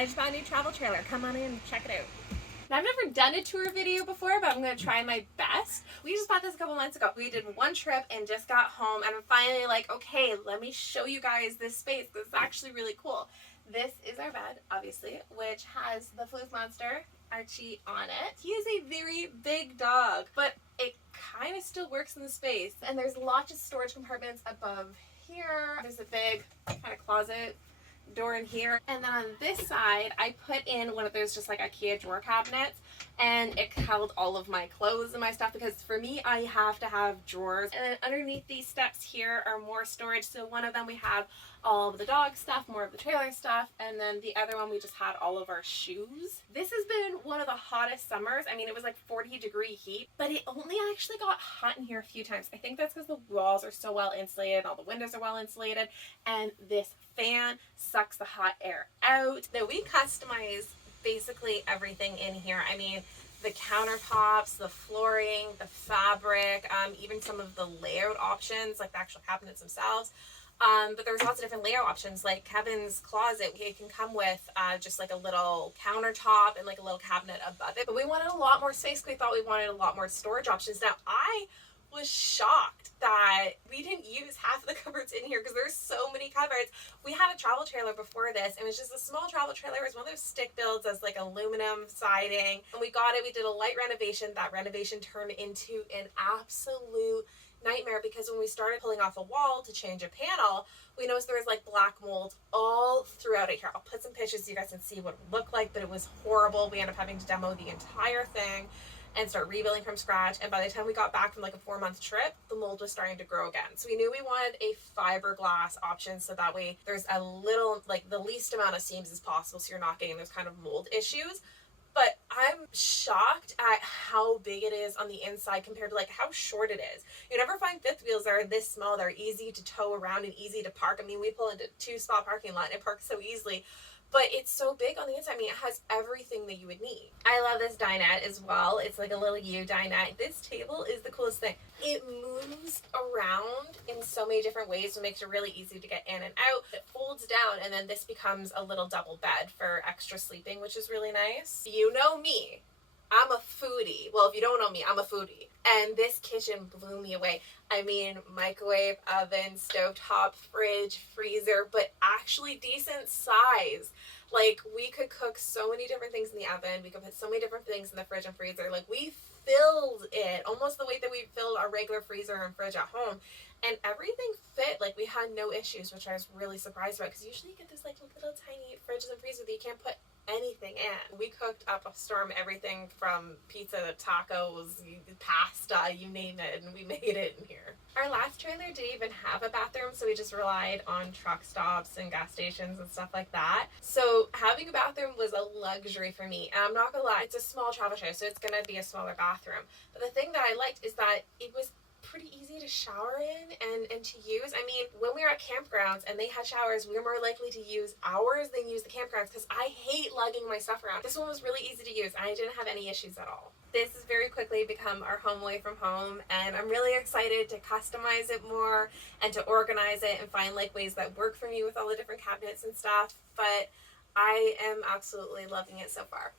I just bought a new travel trailer. Come on in and check it out. I've never done a tour video before, but I'm going to try my best. We just bought this a couple months ago. We did one trip and just got home, and I'm finally like, okay, let me show you guys this space. This is actually really cool. This is our bed, obviously, which has the Floof Monster, Archie, on it. He is a very big dog, but it kind of still works in the space. And there's lots of storage compartments above here. There's a big kind of closet door in here, and then on this side I put in one of those just like IKEA drawer cabinets, and it held all of my clothes and my stuff, because for me I have to have drawers. And then underneath these steps here are more storage. So one of them we have all of the dog stuff, more of the trailer stuff, and then the other one we just had all of our shoes. This has been one of the hottest summers. I mean, it was like 40-degree heat, but it only actually got hot in here a few times. I think that's because the walls are so well insulated, all the windows are well insulated, and this fan sucks the hot air out. Now we customize basically everything in here. I mean, the countertops, the flooring, the fabric, even some of the layout options, like the actual cabinets themselves. But there's lots of different layout options. Like Kevin's closet, it can come with just like a little countertop and like a little cabinet above it. But we wanted a lot more space. We thought we wanted a lot more storage options. Now I was shocked that we didn't use half of the cupboards in here, because there's so many cupboards. We had a travel trailer before this. It was just a small travel trailer. It was one of those stick builds as like aluminum siding, and we got it. We did a light renovation. That renovation turned into an absolute nightmare, because when we started pulling off a wall to change a panel, we noticed there was like black mold all throughout it. Here, I'll put some pictures so you guys can see what it looked like, but it was horrible. We ended up having to demo the entire thing and start rebuilding from scratch. And by the time we got back from like a 4-month trip, the mold was starting to grow again. So we knew we wanted a fiberglass option, so that way there's a little, like the least amount of seams as possible, so you're not getting those kind of mold issues. But I'm shocked at how big it is on the inside compared to like how short it is. You never find fifth wheels that are this small. They're easy to tow around and easy to park. I mean, we pull into 2-spot parking lot and it parks so easily. But it's so big on the inside. I mean, it has everything that you would need. I love this dinette as well. It's like a little U dinette. This table is the coolest thing. It moves around in so many different ways. It makes it really easy to get in and out. It folds down, and then this becomes a little double bed for extra sleeping, which is really nice. You know me. I'm a foodie. Well, if you don't know me, I'm a foodie. And this kitchen blew me away. I mean, microwave, oven, stovetop, fridge, freezer, but actually decent size. Like, we could cook so many different things in the oven. We could put so many different things in the fridge and freezer. Like, we filled it almost the way that we filled our regular freezer and fridge at home. And everything fit. Like, we had no issues, which I was really surprised about, because usually you get this like little tiny fridges and freezer that you can't put anything in. We cooked up a storm, everything from pizza to tacos, pasta, you name it, and we made it in here. Our last trailer didn't even have a bathroom, so we just relied on truck stops and gas stations and stuff like that. So having a bathroom was a luxury for me. And I'm not gonna lie, it's a small travel trailer, so it's gonna be a smaller bathroom. But the thing that I liked is that it was pretty easy to shower in and to use. I mean, when we were at campgrounds and they had showers, we were more likely to use ours than use the campgrounds, because I hate lugging my stuff around. This one was really easy to use. I didn't have any issues at all. This has very quickly become our home away from home, and I'm really excited to customize it more and to organize it and find like ways that work for me with all the different cabinets and stuff. But I am absolutely loving it so far.